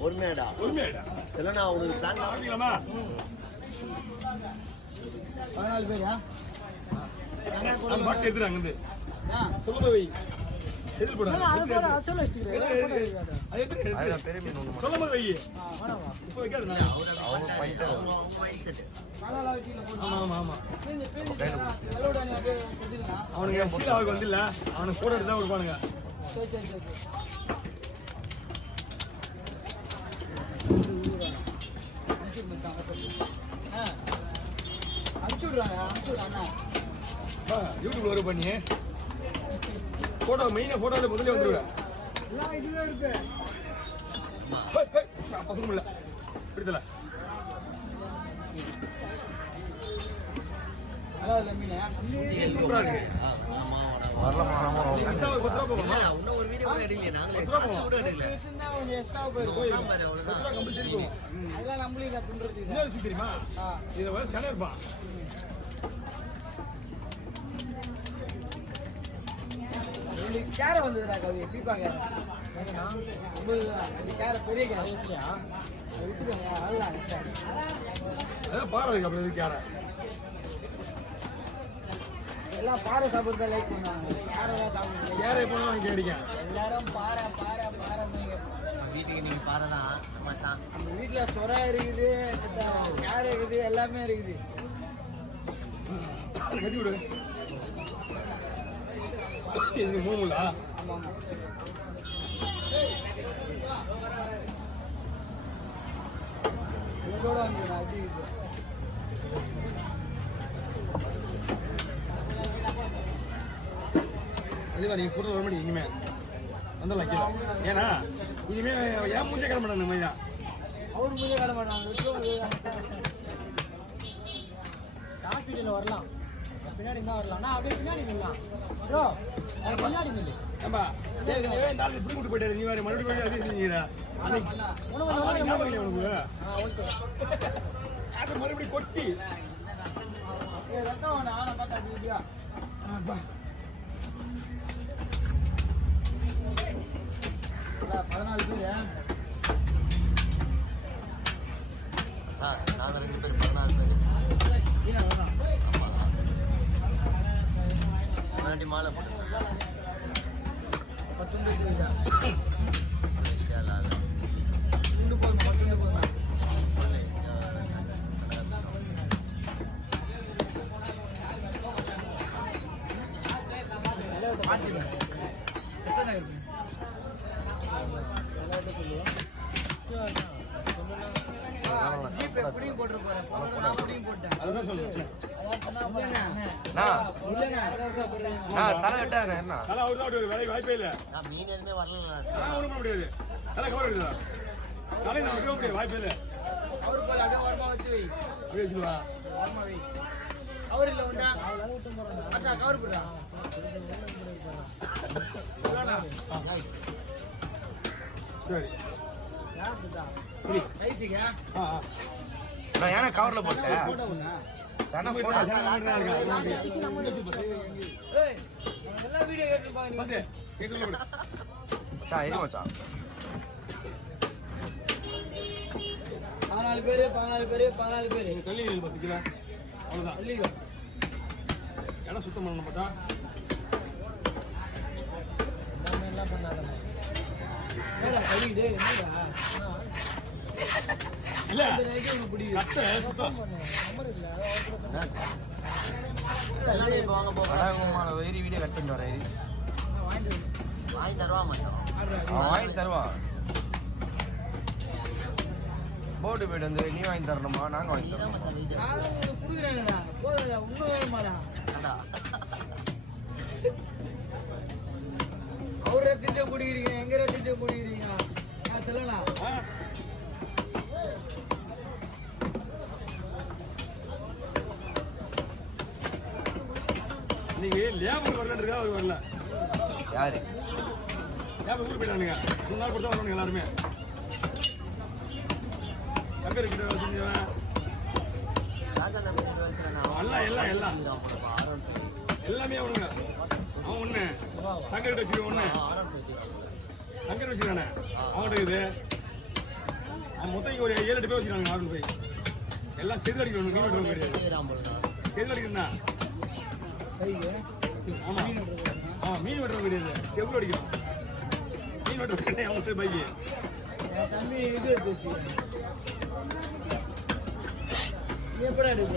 பொறுமையாடா சொல்லண்ணா உனக்கு பிளான் ஆரம்பிக்கலாமா? 14 பேரா? அந்த பாக்ஸ் எடுத்துறாங்க இருந்து. சொல்லுங்க வை. எதில் போடா? அது சொல்ல வச்சிருக்கேன். அது எடுத்து. அதுதான் பெரிய மீன் ஒண்ணு. சொல்லுங்க வை. வேணாமா? இப்போ வைக்காத. அவங்க மைண்ட் செட். ஆமா. எல்லோட நீ அப்படியே செஞ்சிருங்க. அவனுக்கு சீலாவுக்கு வந்து இல்ல. அவனுக்கு கூட எடுத்து தான் கொடுப்பானுங்க. சரி. அனுப்பிச்சு விடுறாங்க. யூடியூப்ல ஒரு பண்ணி போட்டோ மெயினா போட்டோல முதல்ல வந்துடுவேன். எல்லாம் இதுவே இருக்கு. பசங்க இல்ல பிடித்தல. அதாவது மீனே சூப்பரா இருக்கு. வரலாமா எக்ஸ்ட்ரா 10 ரூபாய் போகுமா? இன்னும் ஒரு வீடியோ கூட எடுக்கல நாங்களே சாட்சி கூட எடுக்கல. சின்ன கொஞ்சம் எக்ஸ்ட்ரா போயிடும். அதான் பாரு அவ்வளவுதான். 10 ரூபாய் கம்பல்சரி போகும். அதெல்லாம் நம்மளுக்கு இதை தின்றது இல்லை. என்ன விஷயம் தெரியுமா? இதுல வந்து சனை இருப்பான். கேரை வந்ததுடா கவி பீப்பாங்க. கேரை பெரிய கேரை வச்சுருக்கா விட்டுருங்க. அதுதான் அதான் பாறை இருக்கு அப்புறம் எதுக்கு யாரை எல்லாம் பாறை சாப்பிட்றத லைக் பண்ணுவாங்க. கேரெல்லாம் சாப்பிடுங்க. யாரை எப்போனா வாங்கி கேடிக்கேன். எல்லாரும் பாறை வீட்டுக்கு நீங்க பாருதான் மச்சான். நம்ம வீட்டில் சொரா இருக்குது, கேரை இருக்குது, எல்லாமே இருக்குது. கட்டி விடு. இது மூணுங்களா? ஆமாம். இதோட வந்து நான் அப்படி அதுவா நீங்க போட்டு வர மாட்டீங்க இனிமே வந்துடலாம் கீழே. ஏன்னா இனிமே ஏன் மூஞ்சே கிளம்ப மாட்டாங்க இந்த மாதிரி தான். அவரு பூஜை காட்ட மாட்டாங்க. ஹாஸ்பிட்டலில் வரலாம், பின்னாடி தான் வரலாம். நான் அப்படியே பின்னாடி நில்லாம் ப்ரோ. பின்னாடி நில்லு. ஏம்பா ஏற்கனவே இந்த ஆளு இப்படி கூட்டு போயிட்டாரு. நீ வேறு மறுபடியும் அதே செஞ்சீங்க. உனக்கு மறுபடியும் கொட்டி ரத்தம் வேணா நான் பார்த்தா அப்படியா 14 பேர். சார் நாங்க 2 பேர் 14 பேர். முன்னாடி மாலை போட்டு 19 பேர். இதெல்லாம் ரெண்டு போதும் 19 போதும். வாய்ப்பே இல்ல. மீன் எதுவுமே வரல. ஒண்ணும் பண்ண முடியாது. வாய்ப்பே இல்ல. அவரு போல அப்படியே ஓரமா வச்சு வை. அப்படியே வச்சுருவா. ஓரமா வை. அவர் இல்ல உண்டா அக்கா கவர் போடுறா. சரி ரைஸுங்க. நான் ஏன்னா கவர்ல போட்டேன். எல்லாம் வீடியோ கேட்டுப்பாங்க. சா இரு மச்சான். 14 பேரு 14 பேரு. தள்ளி 10 கிலோ அவ்வளவுதான். இடம் சுத்தம் பண்ண மாட்டா. எல்லாமே எல்லாம் பண்ணாதம்மா. என்னடா கழிடு என்னடா இல்ல இந்த நைட்டு உங்களுக்கு பிடிக்கும். கட்ட சுத்தம் நம்பர் இல்ல. எல்லாம் இப்ப வாங்க போறோம். வெரி வீடியோ கட் பண்ணிட்டு வரேன். வாங்கி தருவா மச்சான். அவன் வாங்கி தருவான். போட்டு போயிட்டு வந்து நீ வாங்கி தரணுமா நாங்க வாங்கி தரோம். புரியுதுடா போதா உண்மை வேணுமாடா. அவர் ரத்திட்ட குடிக்கிறீங்க எங்க ரத்திட்ட குடிக்கிறீங்க நான் சொல்லலாம். நீங்க லேபர் வரலன்றதா அவர் வரல. யாரு லேபர் ஊருக்கு போயிட்டானுங்க. 3 நாள் கொடுத்தா வரணும் எல்லாருமே. கம்பெனி கிட்ட வச்சுருந்தேன். எல்லாமே அவனுங்க. அவன் ஒண்ணு சங்கர் வச்சுக்க ஒண்ணு வச்சுக்கிறானே அவங்ககிட்ட இருக்குது. அவன் மொத்தம் இங்க ஒரு 7-8 பேர் வச்சுக்கிறாங்க ஆர்டர் போய். எல்லாம் செதில் அடிக்கணும், மீன் வெட்டுறது கிடையாது. செதில் அடிக்கணும்னா ஆமா ஆமா மீன் வெட்டுறது கிடையாது, செதில் அடிக்கணும். மீன் வெட்டுறது கிடையாது அவங்க பைக்கு. தம்பி இது எடுத்து எப்படா எடுக்க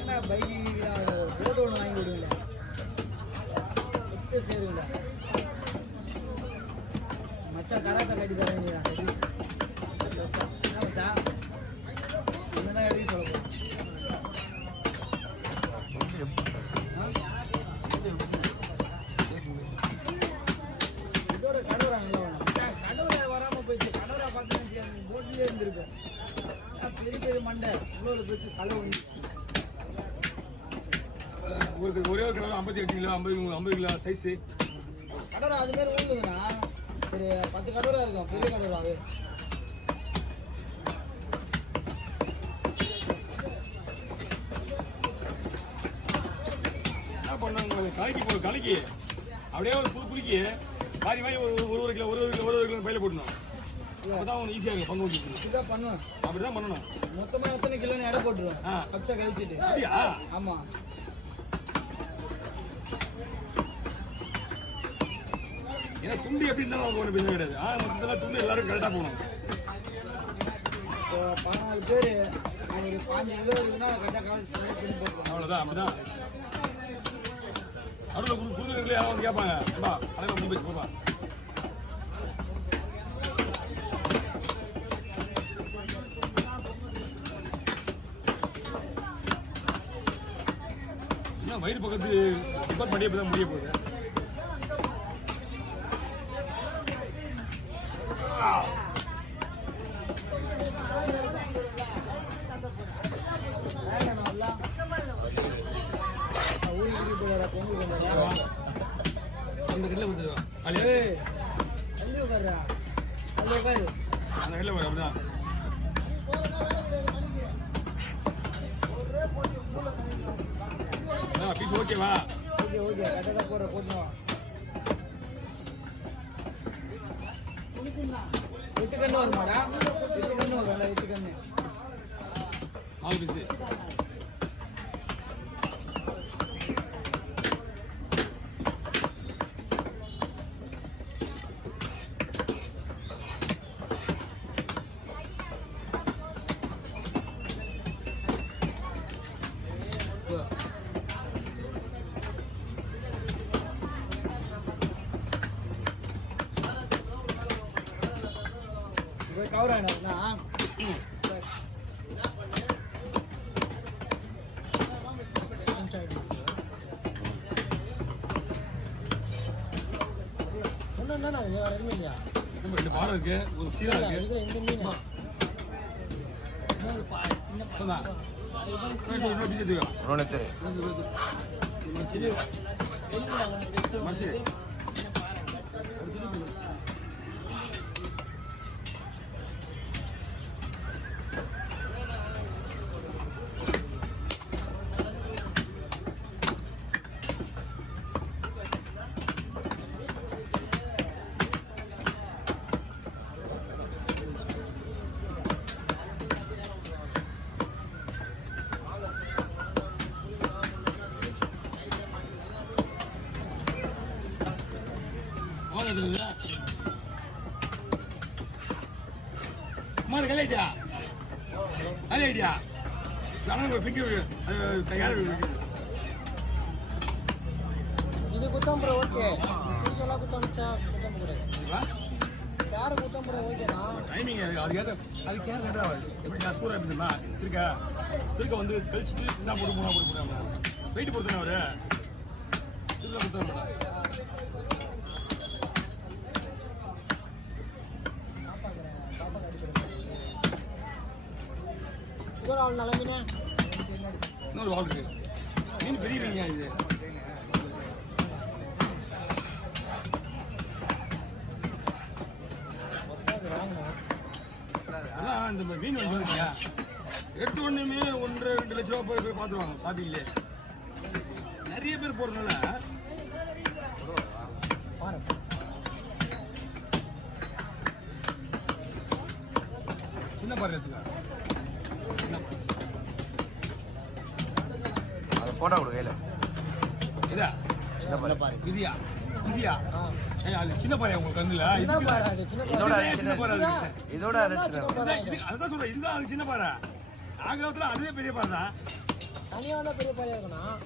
என்ன பைக் போட்டோ ஒன்று வாங்கி விடுங்களா சேருங்களா மச்சா கராத்தா கட்டி தர வேண்டியதா மச்சா என்னதான் எழுதி சொல்ல இதோட கடவுறாங்களா கடவுளை வராம போயிடுச்சு. கடவுளை பார்த்து போட்டிலே இருந்திருக்கேன். பெரிய பெரிய மண்டை இவ்வளோ போயிடுச்சு கலவு ஒரே ஒரு கிலோ 58 கிலோ 50 கிலோ சைஸு கடவுளை அது பேர் ஊழுதுண்ணா. ஒரு 10 கடவுளா இருக்கும் பெரிய கடவுளா. அது என்ன பண்ணாங்க கலைக்கு அப்படியே ஒரு புளிக்கு பாதி மாதிரி ஒரு கிலோ பையில போட்டணும். அப்பதான் அவங்க ஈஸியாக இருக்கும் பங்கு வச்சுக்கணும். இதுதான் பண்ணுவேன். அப்படிதான் பண்ணணும். மொத்தமாக எத்தனை கிலோன்னு எடை போட்டுருவேன். கப்சா கழிச்சிட்டு. அப்படியா? ஆமாம். ஏன்னா துண்டு எப்படி இருந்தாலும் அவங்க ஒன்றும் பிரச்சனை கிடையாது. மொத்தத்தில் துண்டு எல்லாரும் கரெக்டாக போகணும். இப்போ 14 பேர் ஒரு 5 கிலோ இருக்குன்னா கரெக்டாக துணி போட்டுருவோம். அவ்வளோதான். அப்படிதான் நடுவில் குடும்பத்தில் யாரும் வந்து கேட்பாங்க, ஏப்பா அனைவரும் முன் பேசி போப்பா. என்ன வயிறு பக்கத்து டிபார்ட்மெண்ட் இப்போ தான் முடிய போகுது. அந்த கல்ல வந்து அந்த கல்ல வர அப்படிதான் பீஸ் ஓகேவா? ஓகே ஓகே கரெக்டாக போடுற போட்டுருவோம். 8 கண்ணு வருமாடா? 8 கண்ணு வரும். 8 கண்ணு 4 பீஸு. கவர் ஆகினா ரெண்டு பாடம் இருக்கு, ஒரு சீரா இருக்கு. இந்த மீன் கலையா கலையா தயார். இது குத்தம் ப்ரோ. ஓகே எல்லாம் குத்தம் குத்தம் கூடாது. யாரை குத்தம் ப்ரோ? ஓகேண்ணா டைமிங் அதுக்கேற்ற எப்படி நான் ஸ்கூல் ஆகிடுதுமா திருக்க வந்து கழிச்சுட்டு என்ன போட்டு போடுறாங்க வெயிட் பொறுத்தன அவரு திருக்க கொடுத்தா நல்ல மீன். இன்னொரு வால் இருக்கு. மீன் பெரிய மீனியா இது? அதான் இந்த மீன் வந்து எடுத்து ஒண்ணுமே 1-2 லட்ச ரூபா போய் பார்த்துருவாங்க ஷாப்பிங்லேயே. நிறைய பேர் போறதுனால சின்ன பாரு எடுத்துக்க. அது போட்டோ கொடு கையில. இதா சின்ன பாரு. இதியா ஏய் அது சின்ன பாரு உங்க கண்ணுல சின்ன பாரு அது சின்ன இதோட பாரு. அது சின்ன பாரு அது. இதோட அது சின்ன. அதான் சொல்றேன் இதுதான் அது சின்ன பாரு. ஆகிரத்துல அதுவே பெரிய பாரு தான். தனியா வந்தா பெரிய பாயா இருக்கணும்.